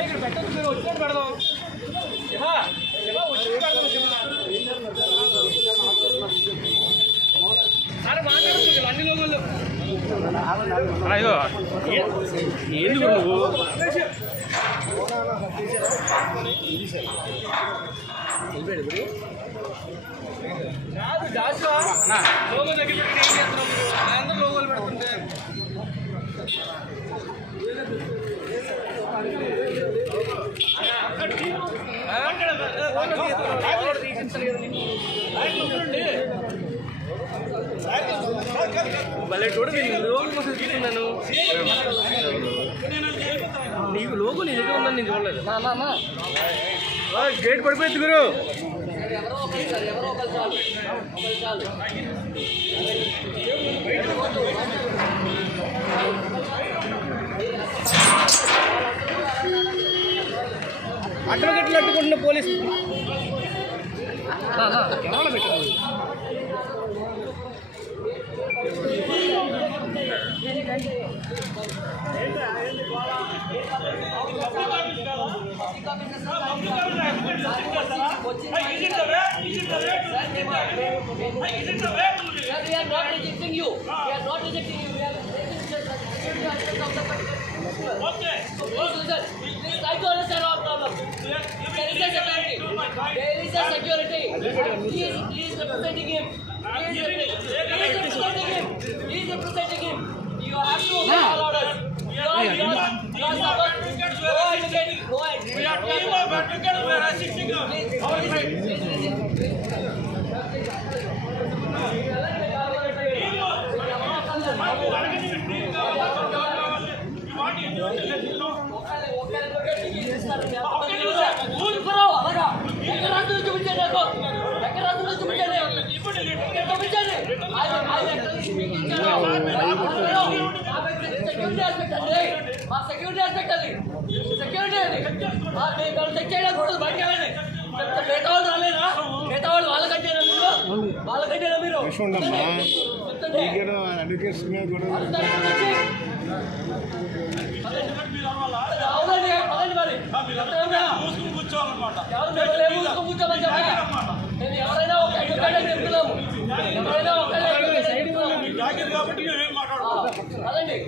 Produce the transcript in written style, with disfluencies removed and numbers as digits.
ఇక్కడ పెట్టదు మీరు వచ్చినట్టు పెడదాం సార్ మాట్లాడుతుంది అన్ని లోగోళ్ళు ఎందుకు నువ్వు కాదు జాషువా లోగో దగ్గర పెట్టి ఏం చేస్తున్నావు మీరు అందరూ లోగోలు పెడుతుంటే భలే కూడా నేను లోగో కోసం తీసుకున్నాను నీకు లోగో నీ దగ్గర ఉందని నేను చూడలేదు గేట్ పడిపోయింది గురు అడ్డం గట్లు అడ్డుకుంటున్న పోలీసు కెమెరా పెట్టారు We are not rejecting you. We are not rejecting you. We are rejecting the okay. So please listen. Please try to understand our problem. There is a security. There is a security. Please representing him. Please representing him. Please representing him. You have to obey our orders. You are supposed to go ahead. Go ahead. We are team of advocates. We are assisting you. Please. Security aspect అది security అది check చేయకూడదు బయటకు వెళ్ళండి మిగతా వాళ్ళు రాలేదా మిగతా వాళ్ళు వాళ్ళకంటేనా మీరు కూర్చోమని చెప్పాలి నేను ఎవరైనా ఒక అడ్వకేట్ చెప్తున్నాము ఎవరైనా ఒక అదండి